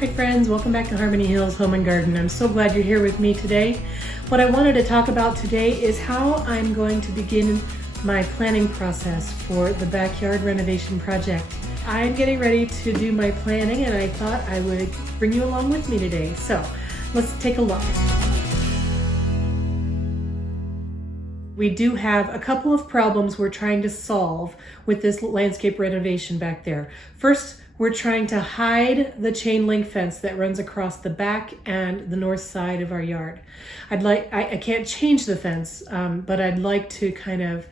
Hi friends, welcome back to Harmony Hills Home and Garden. I'm so glad you're here with me today. What I wanted to talk about today is how I'm going to begin my planning process for the backyard renovation project. I'm getting ready to do my planning and I thought I would bring you along with me today. So let's take a look. We do have a couple of problems we're trying to solve with this landscape renovation back there. First, we're trying to hide the chain link fence that runs across the back and the north side of our yard. I can't change the fence, but I'd like to kind of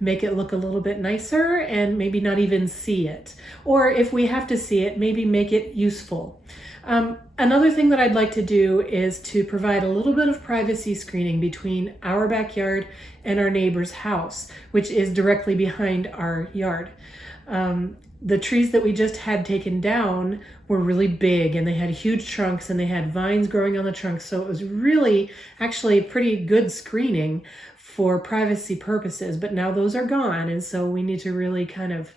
make it look a little bit nicer and maybe not even see it. Or if we have to see it, maybe make it useful. Another thing that I'd like to do is to provide a little bit of privacy screening between our backyard and our neighbor's house, which is directly behind our yard. The trees that we just had taken down were really big and they had huge trunks and they had vines growing on the trunks. So it was really actually pretty good screening for privacy purposes, but now those are gone. And so we need to really kind of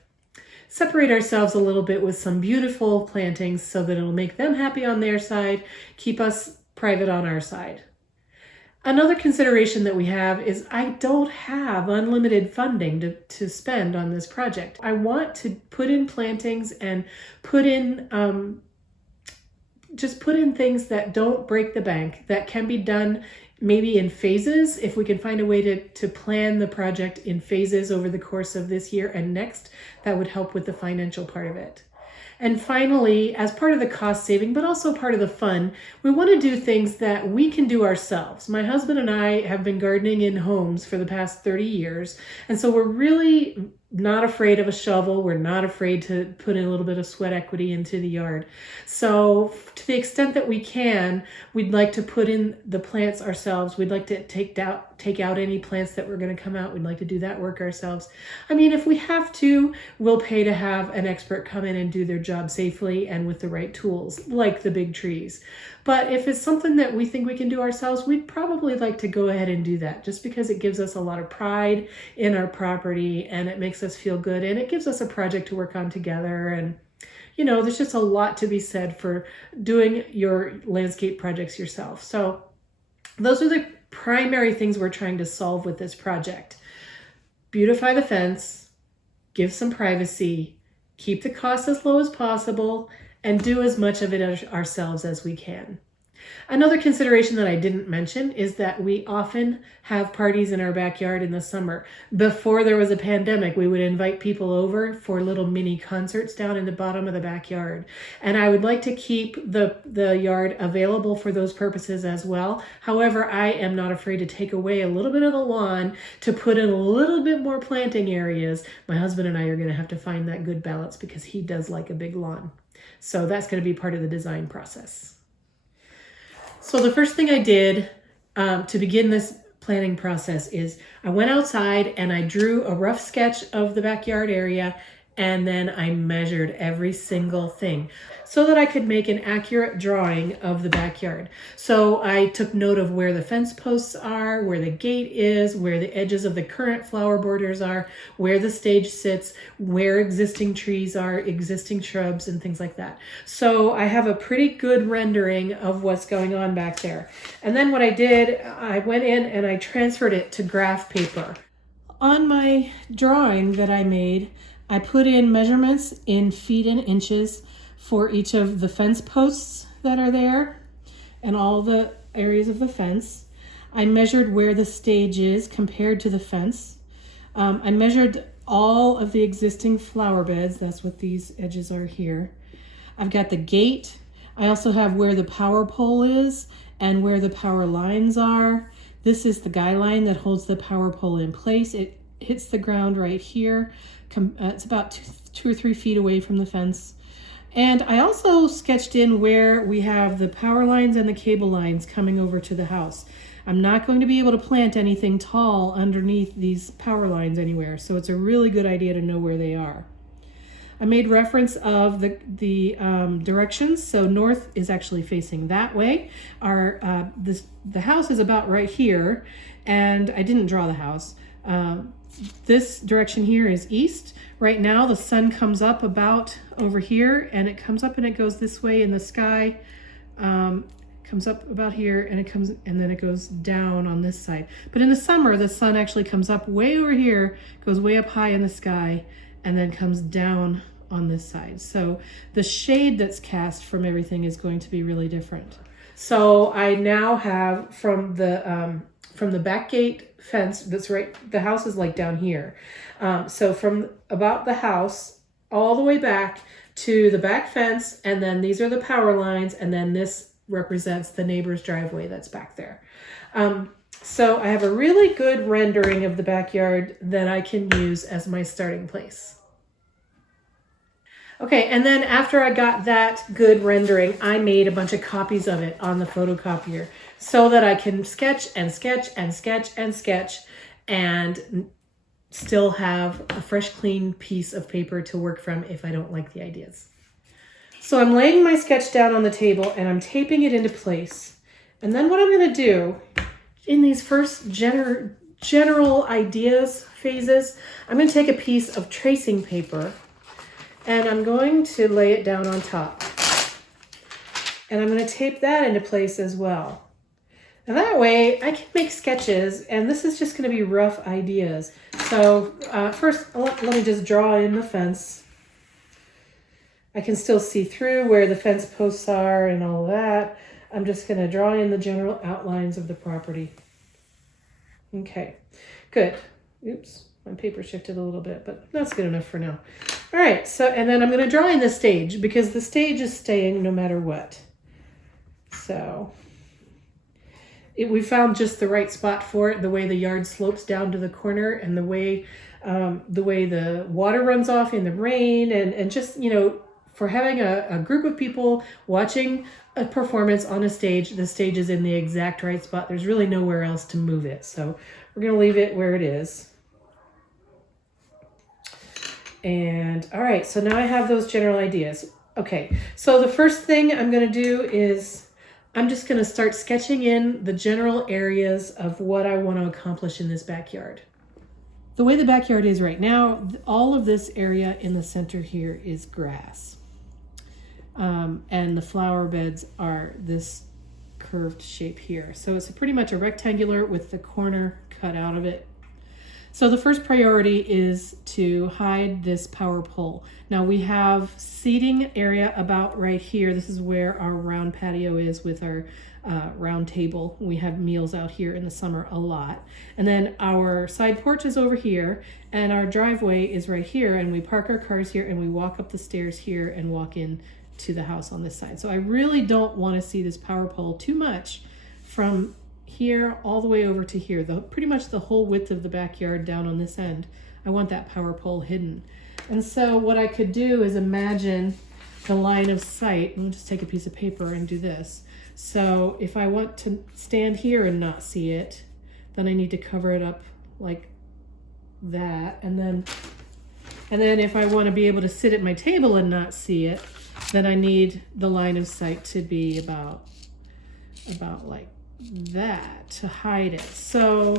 separate ourselves a little bit with some beautiful plantings so that it'll make them happy on their side, keep us private on our side. Another consideration that we have is I don't have unlimited funding to spend on this project. I want to put in plantings and put in things that don't break the bank, that can be done maybe in phases. If we can find a way to plan the project in phases over the course of this year and next, that would help with the financial part of it. And finally, as part of the cost saving, but also part of the fun, we want to do things that we can do ourselves. My husband and I have been gardening in homes for the past 30 years. And so we're really not afraid of a shovel. We're not afraid to put in a little bit of sweat equity into the yard. So to the extent that we can, we'd like to put in the plants ourselves. We'd like to take out any plants that were going to come out. We'd like to do that work ourselves. I mean, if we have to, we'll pay to have an expert come in and do their job safely and with the right tools, like the big trees. But if it's something that we think we can do ourselves, we'd probably like to go ahead and do that just because it gives us a lot of pride in our property and it makes us feel good and it gives us a project to work on together. And, you know, there's just a lot to be said for doing your landscape projects yourself. So those are the primary things we're trying to solve with this project. Beautify the fence, give some privacy, keep the cost as low as possible, and do as much of it ourselves as we can. Another consideration that I didn't mention is that we often have parties in our backyard in the summer. Before there was a pandemic, we would invite people over for little mini concerts down in the bottom of the backyard. And I would like to keep the yard available for those purposes as well. However, I am not afraid to take away a little bit of the lawn to put in a little bit more planting areas. My husband and I are going to have to find that good balance because he does like a big lawn. So that's going to be part of the design process. So the first thing I did to begin this planning process is I went outside and I drew a rough sketch of the backyard area and then I measured every single thing so that I could make an accurate drawing of the backyard. So I took note of where the fence posts are, where the gate is, where the edges of the current flower borders are, where the stage sits, where existing trees are, existing shrubs, and things like that. So I have a pretty good rendering of what's going on back there. And then what I did, I went in and I transferred it to graph paper. On my drawing that I made, I put in measurements in feet and inches for each of the fence posts that are there and all the areas of the fence. I measured where the stage is compared to the fence. I measured all of the existing flower beds. That's what these edges are here. I've got the gate. I also have where the power pole is and where the power lines are. This is the guy line that holds the power pole in place. It hits the ground right here. It's about 2 or 3 feet away from the fence. And I also sketched in where we have the power lines and the cable lines coming over to the house. I'm not going to be able to plant anything tall underneath these power lines anywhere, so it's a really good idea to know where they are. I made reference of the directions, so north is actually facing that way. The house is about right here, and I didn't draw the house. this direction here is east. Right now the sun comes up about over here, and it comes up and it goes this way in the sky. Comes up about here, and it comes, and then it goes down on this side. But in the summer, the sun actually comes up way over here, goes way up high in the sky, and then comes down on this side. So the shade that's cast from everything is going to be really different. So I now have from the back gate fence that's right, the house is like down here. So from about the house all the way back to the back fence, and then these are the power lines, and then this represents the neighbor's driveway that's back there. So I have a really good rendering of the backyard that I can use as my starting place. Okay, and then after I got that good rendering, I made a bunch of copies of it on the photocopier so that I can sketch and sketch and sketch and sketch and still have a fresh, clean piece of paper to work from if I don't like the ideas. So I'm laying my sketch down on the table and I'm taping it into place. And then what I'm going to do in these first general ideas phases, I'm going to take a piece of tracing paper and I'm going to lay it down on top. And I'm going to tape that into place as well. And that way I can make sketches, and this is just going to be rough ideas. So first, let me just draw in the fence. I can still see through where the fence posts are and all that. I'm just going to draw in the general outlines of the property. Okay, good. Oops, my paper shifted a little bit, but that's good enough for now. All right, so, and then I'm going to draw in the stage because the stage is staying no matter what. So we found just the right spot for it, the way the yard slopes down to the corner and the way the water runs off in the rain, and just, you know, for having a group of people watching a performance on a stage, the stage is in the exact right spot. There's really nowhere else to move it. So we're going to leave it where it is. And all right, so now I have those general ideas. Okay, so the first thing I'm going to do is I'm just going to start sketching in the general areas of what I want to accomplish in this backyard. The way the backyard is right now, all of this area in the center here is grass. And the flower beds are this curved shape here. So it's pretty much a rectangular with the corner cut out of it. So the first priority is to hide this power pole. Now we have seating area about right here. This is where our round patio is with our round table. We have meals out here in the summer a lot. And then our side porch is over here, and our driveway is right here, and we park our cars here and we walk up the stairs here and walk in to the house on this side. So I really don't want to see this power pole too much from here all the way over to here, pretty much the whole width of the backyard down on this end. I want that power pole hidden. And so what I could do is imagine the line of sight. Let me just take a piece of paper and do this. So if I want to stand here and not see it, then I need to cover it up like that. And then if I want to be able to sit at my table and not see it, then I need the line of sight to be about like that to hide it. So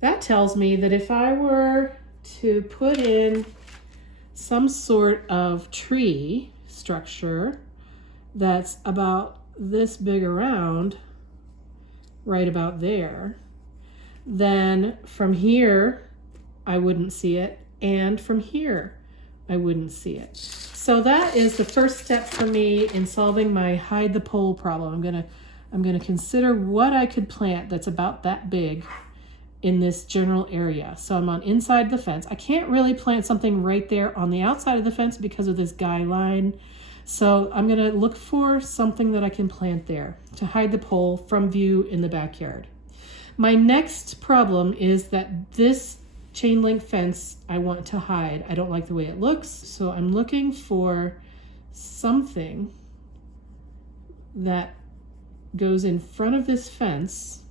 that tells me that if I were to put in some sort of tree structure that's about this big around, right about there, then from here I wouldn't see it, and from here I wouldn't see it. So that is the first step for me in solving my hide the pole problem. I'm gonna consider what I could plant that's about that big in this general area. So I'm on inside the fence. I can't really plant something right there on the outside of the fence because of this guy line. So I'm gonna look for something that I can plant there to hide the pole from view in the backyard. My next problem is that this chain link fence I want to hide. I don't like the way it looks, so I'm looking for something that goes in front of this fence,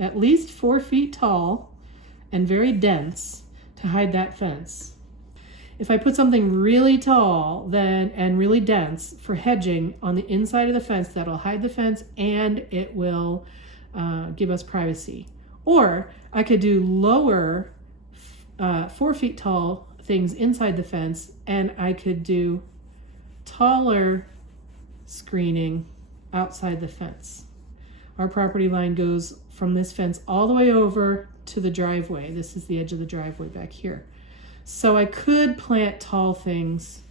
at least 4 feet tall and very dense, to hide that fence. If I put something really tall and really dense for hedging on the inside of the fence, that'll hide the fence and it will give us privacy. Or I could do lower 4 feet tall things inside the fence, and I could do taller screening outside the fence. Our property line goes from this fence all the way over to the driveway. This is the edge of the driveway back here. So I could plant tall things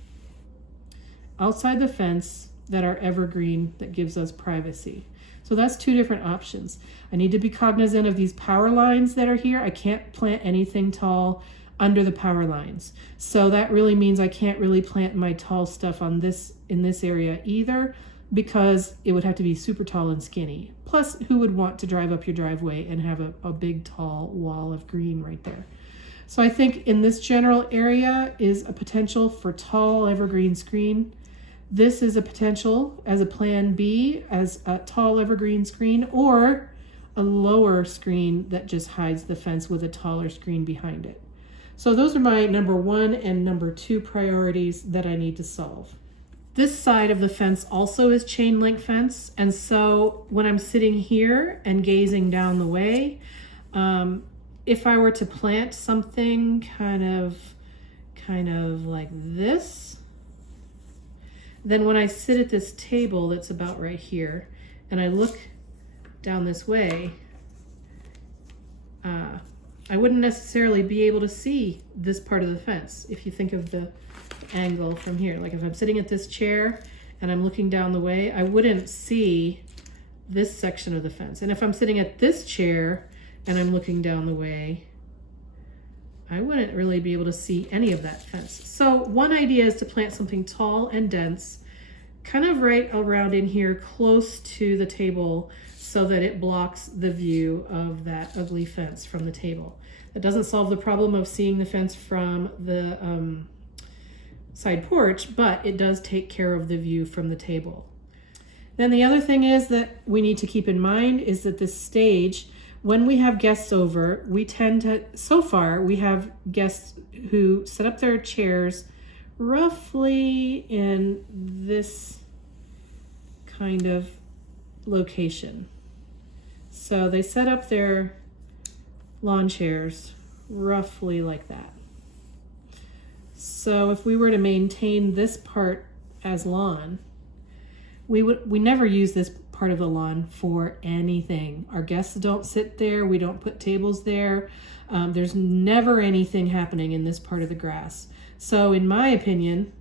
outside the fence that are evergreen, that gives us privacy. So that's 2 different options. I need to be cognizant of these power lines that are here. I can't plant anything tall under the power lines. So that really means I can't really plant my tall stuff in this area either, because it would have to be super tall and skinny. Plus, who would want to drive up your driveway and have a big tall wall of green right there? So I think in this general area is a potential for tall evergreen screen. This is a potential as a plan B, as a tall evergreen screen, or a lower screen that just hides the fence with a taller screen behind it. So those are my number 1 and number 2 priorities that I need to solve. This side of the fence also is chain link fence, and so when I'm sitting here and gazing down the way, if I were to plant something kind of like this, then when I sit at this table that's about right here and I look down this way, I wouldn't necessarily be able to see this part of the fence. If you think of the angle from here, like if I'm sitting at this chair and I'm looking down the way, I wouldn't see this section of the fence. And if I'm sitting at this chair and I'm looking down the way, I wouldn't really be able to see any of that fence. So one idea is to plant something tall and dense, kind of right around in here, close to the table, so that it blocks the view of that ugly fence from the table. That doesn't solve the problem of seeing the fence from the side porch, but it does take care of the view from the table. Then the other thing is that we need to keep in mind is that this stage, when we have guests over, we tend to, so far, we have guests who set up their chairs roughly in this kind of location. So they set up their lawn chairs roughly like that. So if we were to maintain this part as lawn, we never use this part of the lawn for anything. Our guests don't sit there. We don't put tables there. There's never anything happening in this part of the grass. So in my opinion,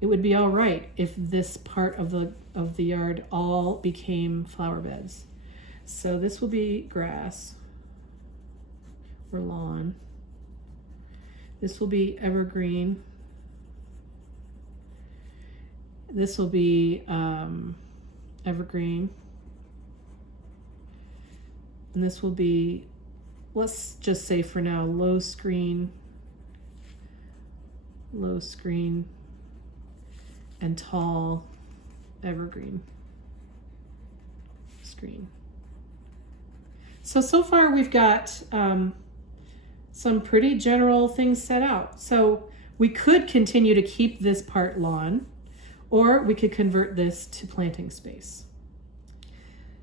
it would be all right if this part of the yard all became flower beds. So this will be grass or lawn. This will be evergreen. This will be evergreen. And this will be, let's just say for now, low screen, and tall evergreen screen. So far we've got some pretty general things set out. So we could continue to keep this part lawn, or we could convert this to planting space.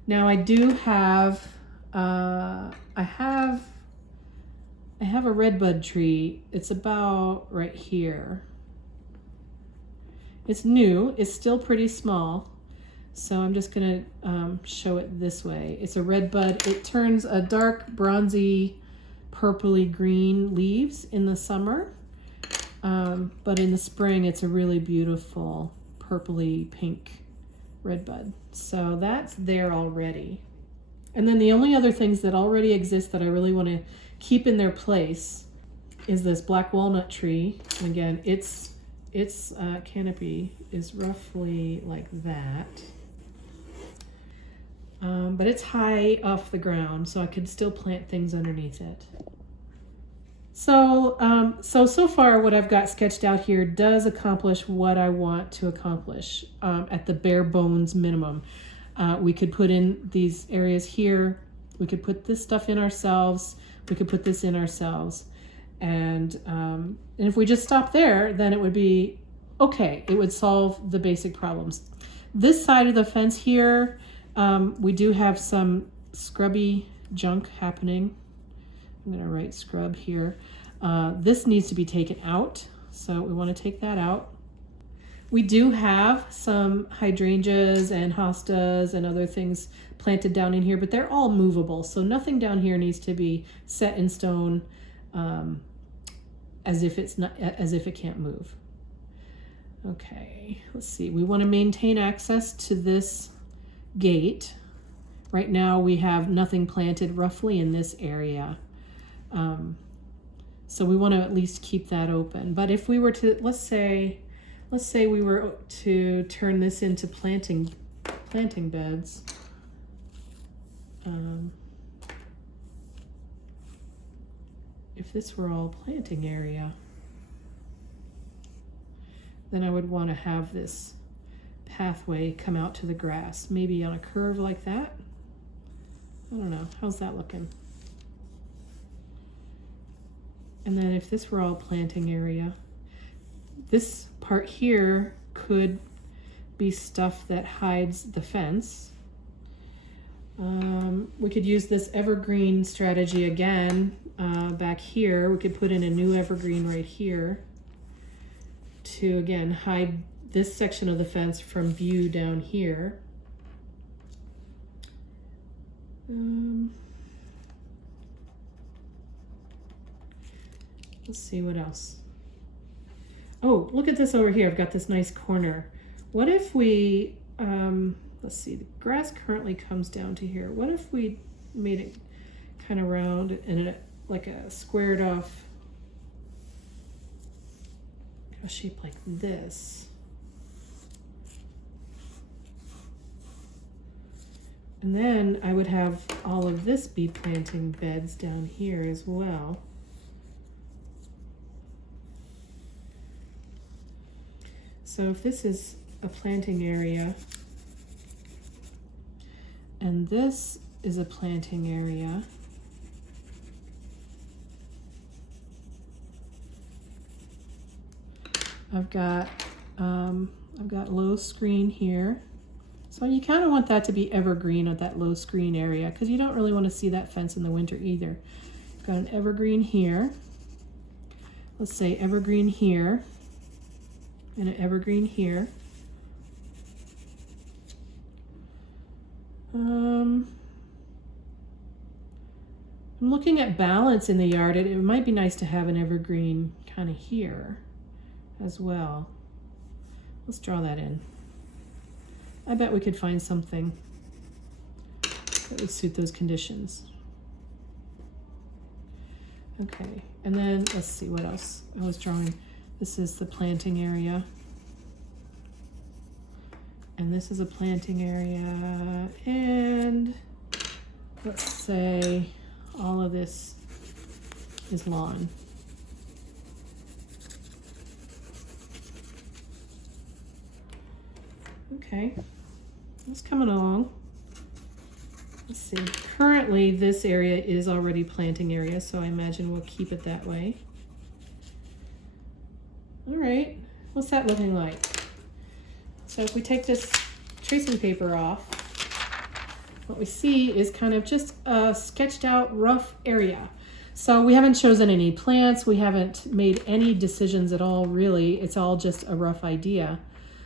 Now I do have, I have a redbud tree. It's about right here. It's new, it's still pretty small. So I'm just gonna show it this way. It's a redbud. It turns a dark bronzy, purpley green leaves in the summer. But in the spring, it's a really beautiful purpley pink redbud. So that's there already. And then the only other things that already exist that I really want to keep in their place is this black walnut tree. And again, its canopy is roughly like that. But it's high off the ground, so I could still plant things underneath it. So far what I've got sketched out here does accomplish what I want to accomplish at the bare bones minimum. We could put in these areas here. We could put this stuff in ourselves. We could put this in ourselves. And if we just stop there, then it would be okay. It would solve the basic problems. This side of the fence here, we do have some scrubby junk happening I'm gonna write scrub here. This needs to be taken out, so we want to take that out. We do have some hydrangeas and hostas and other things planted down in here, but they're all movable, so nothing down here needs to be set in stone as if it can't move. Okay, let's see. We want to maintain access to this gate. Right now we have nothing planted roughly in this area. So we want to at least keep that open. But if we were to, let's say we were to turn this into planting beds. If this were all planting area, then I would want to have this pathway come out to the grass, maybe on a curve like that. I don't know, how's that looking? And then if this were all planting area, this part here could be stuff that hides the fence. We could use this evergreen strategy again back here. We could put in a new evergreen right here to again hide this section of the fence from view down here. Let's see what else. Oh, look at this over here. I've got this nice corner. What if we, let's see, the grass currently comes down to here. What if we made it kind of round and like a squared off a shape like this? And then I would have all of this be planting beds down here as well. So if this is a planting area and this is a planting area, I've got low screen here. So you kind of want that to be evergreen at that low screen area because you don't really want to see that fence in the winter either. Got an evergreen here. Let's say evergreen here. And an evergreen here. I'm looking at balance in the yard. It might be nice to have an evergreen kind of here as well. Let's draw that in. I bet we could find something that would suit those conditions. Okay, and then let's see what else I was drawing. This is the planting area. And this is a planting area. And let's say all of this is lawn. Okay, it's coming along. Let's see. Currently, this area is already planting area, so I imagine we'll keep it that way. All right, what's that looking like? So if we take this tracing paper off, what we see is kind of just a sketched out rough area. So we haven't chosen any plants, we haven't made any decisions at all really, it's all just a rough idea.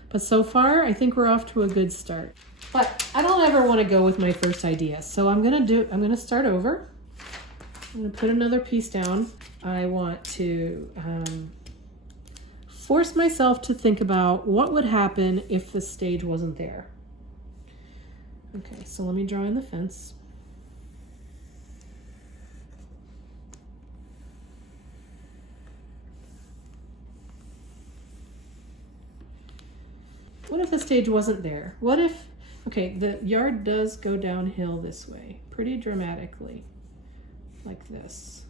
But so far, I think we're off to a good start. But I don't ever want to go with my first idea, so I'm gonna start over. I'm gonna put another piece down. I want to force myself to think about what would happen if the stage wasn't there. Okay, so let me draw in the fence. What if the stage wasn't there? What if, okay, the yard does go downhill this way, pretty dramatically, like this.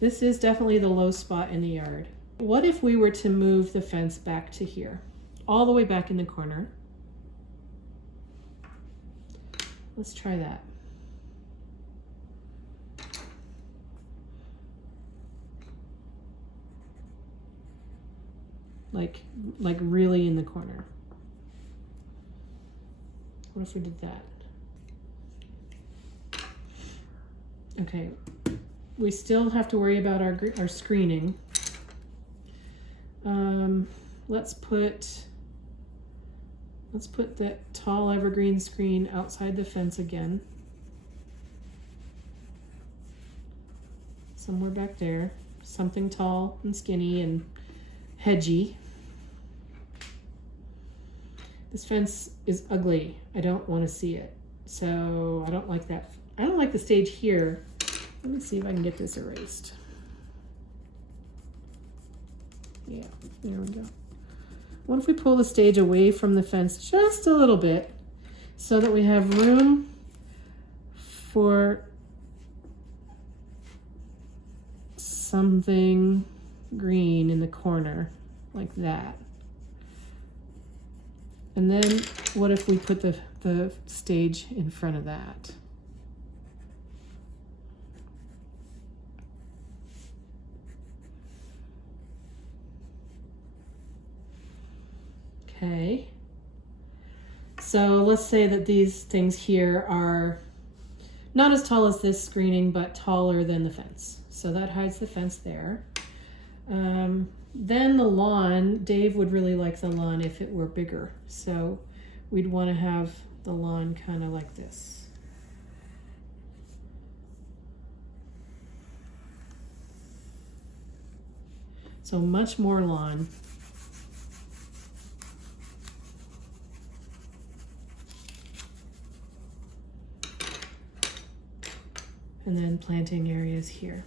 This is definitely the low spot in the yard. What if we were to move the fence back to here, all the way back in the corner? Let's try that. Like really in the corner. What if we did that? Okay, we still have to worry about our screening. Let's put that tall evergreen screen outside the fence again. Somewhere back there. Something tall and skinny and hedgy. This fence is ugly. I don't want to see it. So I don't like that. I don't like the stage here. Let me see if I can get this erased. Yeah, there we go. What if we pull the stage away from the fence just a little bit so that we have room for something green in the corner like that. And then what if we put the stage in front of that? Okay. So let's say that these things here are not as tall as this screening, but taller than the fence. So that hides the fence there. Then the lawn, Dave would really like the lawn if it were bigger. So we'd want to have the lawn kind of like this. So much more lawn. And then planting areas here.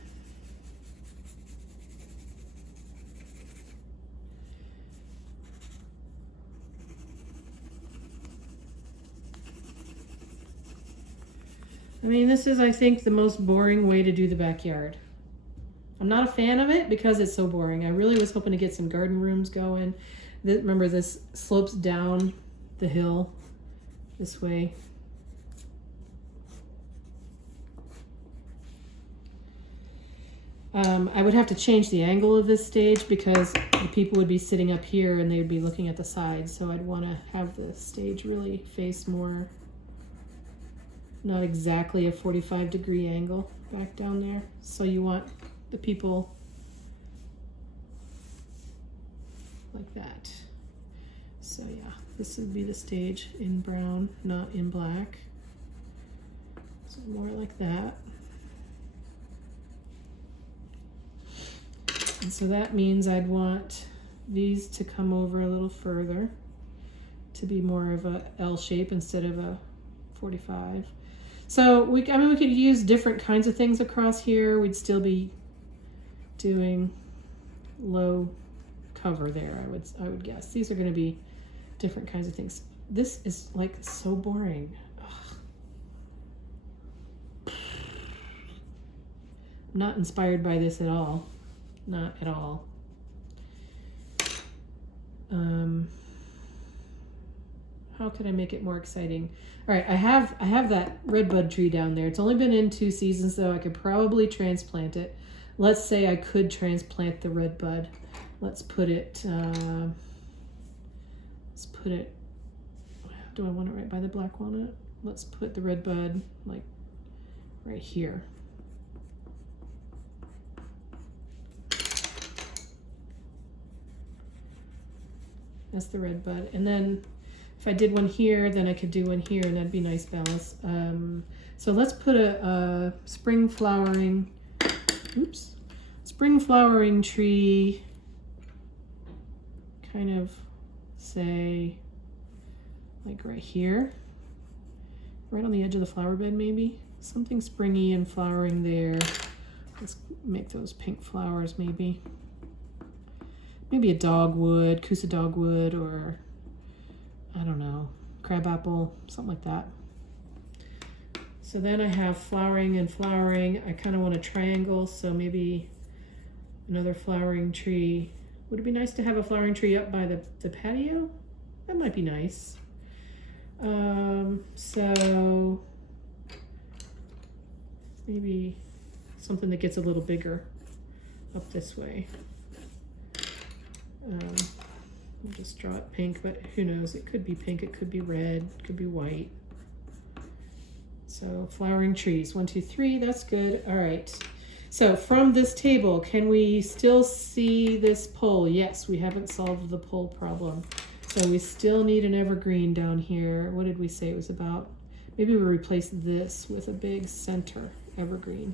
I mean, this is, I think, the most boring way to do the backyard. I'm not a fan of it because it's so boring. I really was hoping to get some garden rooms going. Remember, this slopes down the hill this way. I would have to change the angle of this stage because the people would be sitting up here and they would be looking at the sides. So I'd want to have the stage really face more, not exactly a 45-degree angle back down there. So you want the people like that. So yeah, this would be the stage in brown, not in black. So more like that. And so that means I'd want these to come over a little further to be more of a L shape instead of a 45. So we could use different kinds of things across here. We'd still be doing low cover there, I would guess. These are going to be different kinds of things. This is like so boring. Ugh. I'm not inspired by this at all. Not at all. How could I make it more exciting? All right, I have that redbud tree down there. It's only been in 2 seasons, though. I could probably transplant it. Let's say I could transplant the redbud. Let's put it. Do I want it right by the black walnut? Let's put the redbud like right here. That's the red bud. And then if I did one here, then I could do one here, and that'd be nice balance. So let's put a spring flowering tree, kind of say like right here, right on the edge of the flower bed, maybe. Something springy and flowering there. Let's make those pink flowers maybe. Maybe a dogwood, Kusa dogwood, or I don't know, crabapple, something like that. So then I have flowering and flowering. I kind of want a triangle, so maybe another flowering tree. Would it be nice to have a flowering tree up by the patio? That might be nice. So maybe something that gets a little bigger up this way. I'll just draw it pink, but who knows? It could be pink, it could be red, it could be white. So flowering trees, 1, 2, 3, that's good. All right. So from this table, can we still see this pole? Yes, we haven't solved the pole problem. So we still need an evergreen down here. What did we say it was about? Maybe we replace this with a big center evergreen.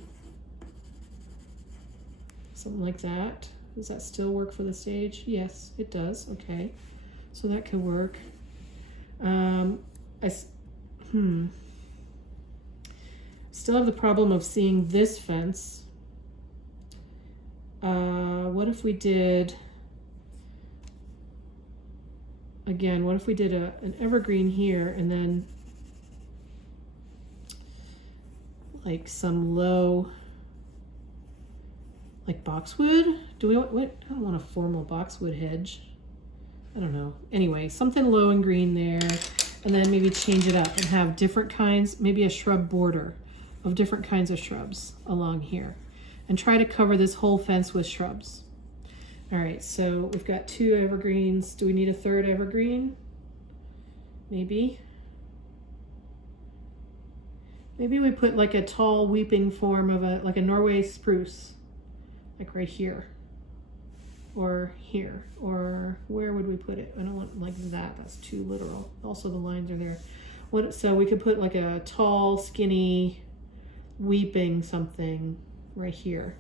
Something like that. Does that still work for the stage? Yes, it does. Okay. So that could work. Still have the problem of seeing this fence. What if we did, again, what if we did an evergreen here and then like some low, like boxwood? Do we want, what? I don't want a formal boxwood hedge. I don't know. Anyway, something low and green there, and then maybe change it up and have different kinds, maybe a shrub border of different kinds of shrubs along here, and try to cover this whole fence with shrubs. All right, so we've got 2 evergreens. Do we need a 3rd evergreen? Maybe. Maybe we put like a tall weeping form of like a Norway spruce, like right here, or here, or where would we put it? I don't want like that. That's too literal. Also, the lines are there. So we could put like a tall, skinny, weeping something right here.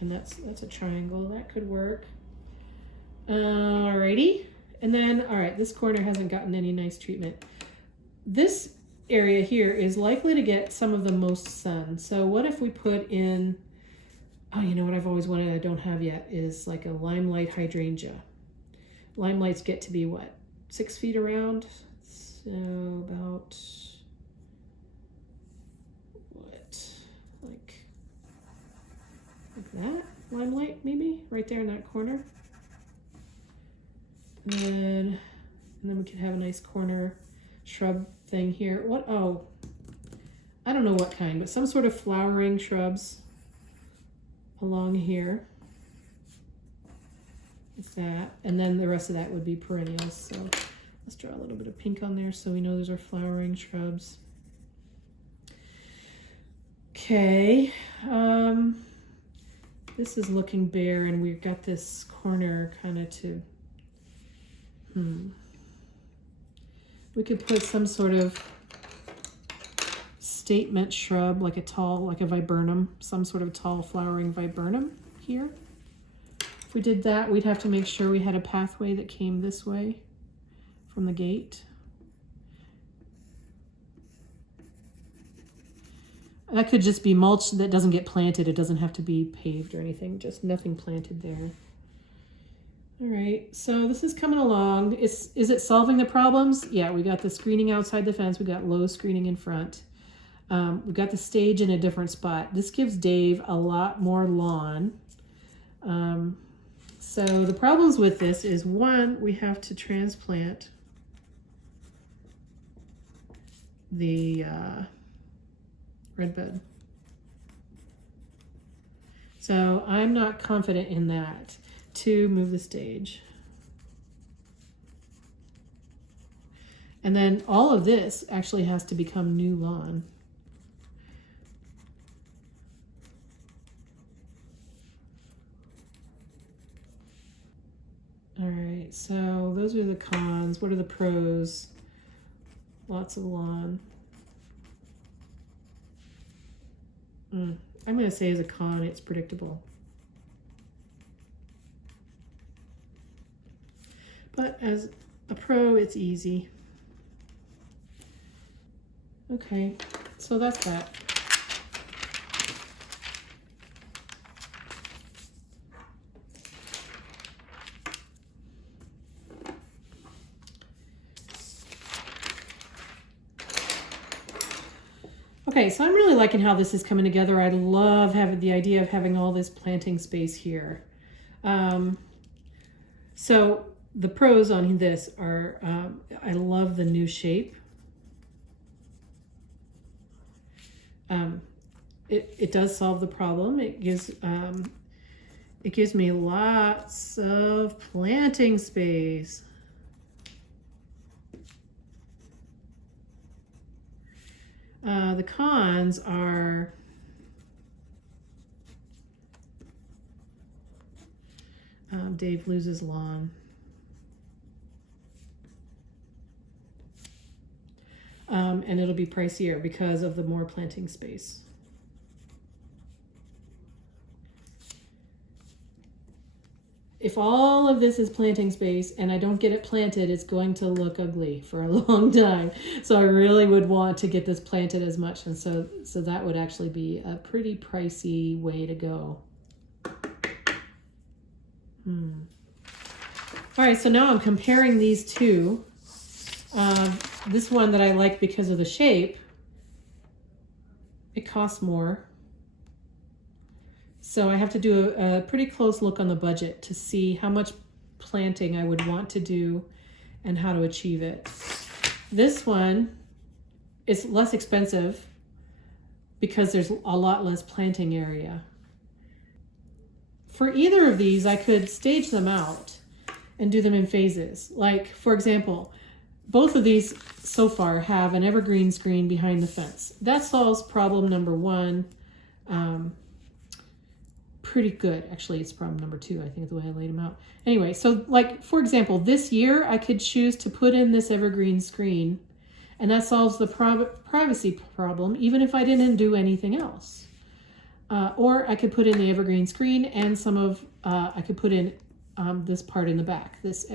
And that's a triangle. That could work. Alrighty. And then, all right, this corner hasn't gotten any nice treatment. This area here is likely to get some of the most sun. So what if we put in, oh, you know what I've always wanted I don't have yet is like a limelight hydrangea. Limelights get to be what, 6 feet around? So about, what, like that? Limelight maybe, right there in that corner. And then we could have a nice corner shrub thing here. What? Oh, I don't know what kind, but some sort of flowering shrubs along here. It's that. And then the rest of that would be perennials. So let's draw a little bit of pink on there so we know those are flowering shrubs. Okay. This is looking bare, and we've got this corner kind of to we could put some sort of statement shrub, like a tall, like a viburnum, some sort of tall flowering viburnum here. If we did that, we'd have to make sure we had a pathway that came this way from the gate. That could just be mulch that doesn't get planted. It doesn't have to be paved or anything, just nothing planted there. All right, so this is coming along. Is it solving the problems? Yeah, we got the screening outside the fence. We got low screening in front. We got the stage in a different spot. This gives Dave a lot more lawn. So the problems with this is, one, we have to transplant the redbud. So I'm not confident in that. 2, move the stage. And then all of this actually has to become new lawn. All right, so those are the cons. What are the pros? Lots of lawn. I'm going to say as a con, it's predictable. But as a pro, it's easy. Okay, so that's that. Okay, so I'm really liking how this is coming together. I love having the idea of having all this planting space here. So the pros on this are, I love the new shape. It does solve the problem. It gives me lots of planting space. The cons are Dave loses lawn. And it'll be pricier because of the more planting space. If all of this is planting space and I don't get it planted, it's going to look ugly for a long time. So I really would want to get this planted as much. And so that would actually be a pretty pricey way to go. All right, so now I'm comparing these two. This one that I like because of the shape, it costs more. So I have to do a pretty close look on the budget to see how much planting I would want to do and how to achieve it. This one is less expensive because there's a lot less planting area. For either of these, I could stage them out and do them in phases. Like, for example, both of these so far have an evergreen screen behind the fence. That solves problem number one. Pretty good. Actually, it's problem number two, I think, the way I laid them out. Anyway, so like, for example, this year I could choose to put in this evergreen screen, and that solves the privacy problem, even if I didn't do anything else. Or I could put in the evergreen screen and I could put in this part in the back, this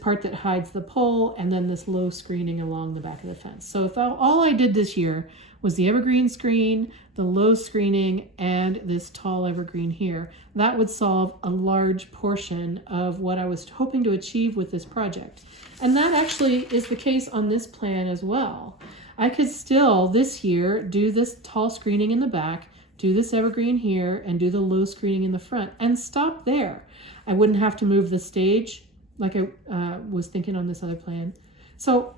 part that hides the pole, and then this low screening along the back of the fence. So if all I did this year was the evergreen screen, the low screening, and this tall evergreen here, that would solve a large portion of what I was hoping to achieve with this project. And that actually is the case on this plan as well. I could still, this year, do this tall screening in the back, do this evergreen here, and do the low screening in the front, and stop there. I wouldn't have to move the stage like I was thinking on this other plan. So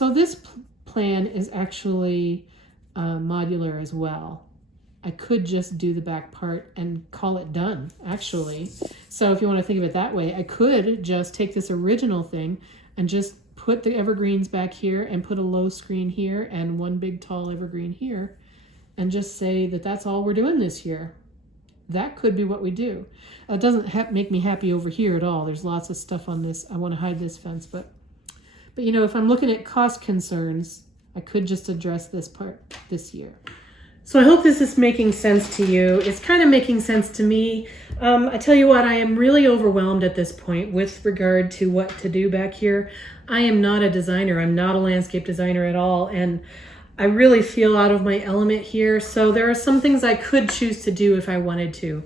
this plan is actually modular as well. I could just do the back part and call it done, actually. So if you want to think of it that way, I could just take this original thing and just put the evergreens back here and put a low screen here and one big tall evergreen here and just say that that's all we're doing this year. That could be what we do. It doesn't make me happy over here at all. There's lots of stuff on this. I want to hide this fence, but you know, if I'm looking at cost concerns, I could just address this part this year. So I hope this is making sense to you. It's kind of making sense to me. I tell you what, I am really overwhelmed at this point with regard to what to do back here. I am not a designer. I'm not a landscape designer at all. And I really feel out of my element here. So there are some things I could choose to do if I wanted to.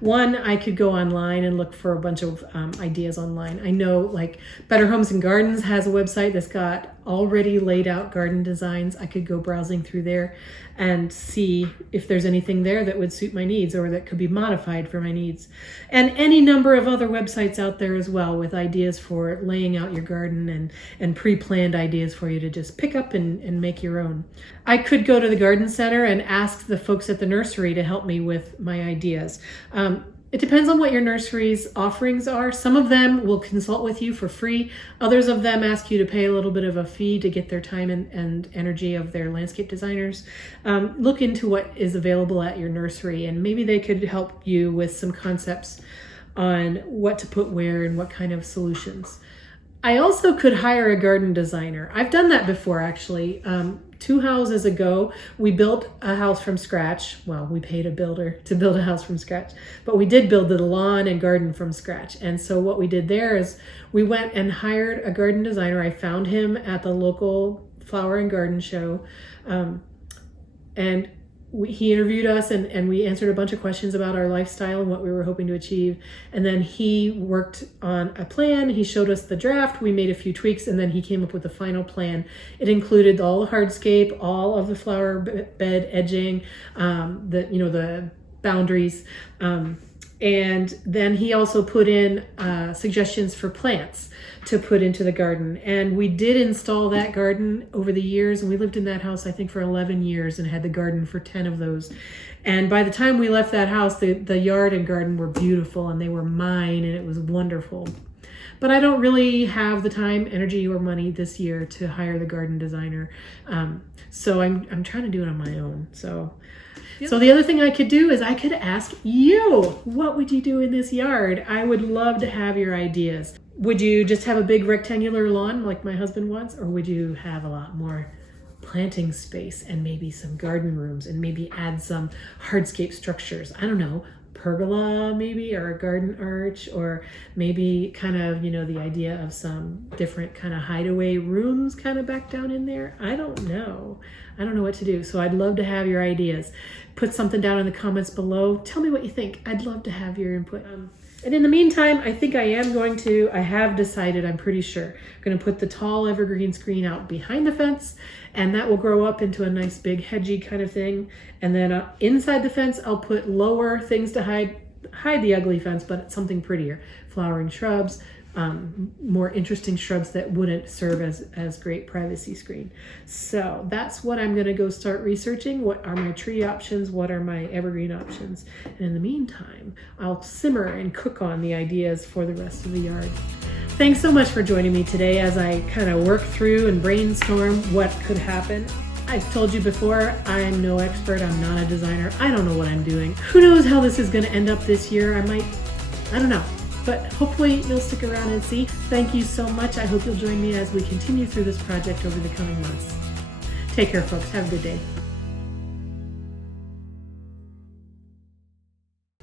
One, I could go online and look for a bunch of ideas online. I know like Better Homes and Gardens has a website that's got already laid out garden designs. I could go browsing through there and see if there's anything there that would suit my needs or that could be modified for my needs. And any number of other websites out there as well with ideas for laying out your garden and pre-planned ideas for you to just pick up and make your own. I could go to the garden center and ask the folks at the nursery to help me with my ideas. It depends on what your nursery's offerings are. Some of them will consult with you for free. Others of them ask you to pay a little bit of a fee to get their time and energy of their landscape designers. Look into what is available at your nursery, and maybe they could help you with some concepts on what to put where and what kind of solutions. I also could hire a garden designer. I've done that before, actually. 2 houses ago, we built a house from scratch. Well, we paid a builder to build a house from scratch, but we did build the lawn and garden from scratch. And so what we did there is we went and hired a garden designer. I found him at the local flower and garden show. And he interviewed us and we answered a bunch of questions about our lifestyle and what we were hoping to achieve. And then he worked on a plan. He showed us the draft. We made a few tweaks, and then he came up with the final plan. It included all the hardscape, all of the flower bed edging, the boundaries. And then he also put in suggestions for plants to put into the garden. And we did install that garden over the years. And we lived in that house, I think, for 11 years and had the garden for 10 of those. And by the time we left that house, the yard and garden were beautiful and they were mine, and it was wonderful. but I don't really have the time, energy, or money this year to hire the garden designer. So I'm trying to do it on my own. So the other thing I could do is I could ask you, what would you do in this yard? I would love to have your ideas. Would you just have a big rectangular lawn like my husband wants, or would you have a lot more planting space and maybe some garden rooms and maybe add some hardscape structures? I don't know, pergola maybe, or a garden arch, or maybe kind of, the idea of some different kind of hideaway rooms kind of back down in there. I don't know what to do. So I'd love to have your ideas. Put something down in the comments below. Tell me what you think. I'd love to have your input. And in the meantime, I think I have decided, I'm pretty sure, I'm going to put the tall evergreen screen out behind the fence, and that will grow up into a nice big hedgy kind of thing. And then inside the fence, I'll put lower things to hide the ugly fence, but something prettier. Flowering shrubs, more interesting shrubs that wouldn't serve as great privacy screen. So that's what I'm going to go start researching. What are my tree options? What are my evergreen options? And in the meantime, I'll simmer and cook on the ideas for the rest of the yard. Thanks so much for joining me today as I kind of work through and brainstorm what could happen. I've told you before, I'm no expert. I'm not a designer. I don't know what I'm doing. Who knows how this is going to end up this year? I don't know. But hopefully you'll stick around and see. Thank you so much. I hope you'll join me as we continue through this project over the coming months. Take care, folks. Have a good day.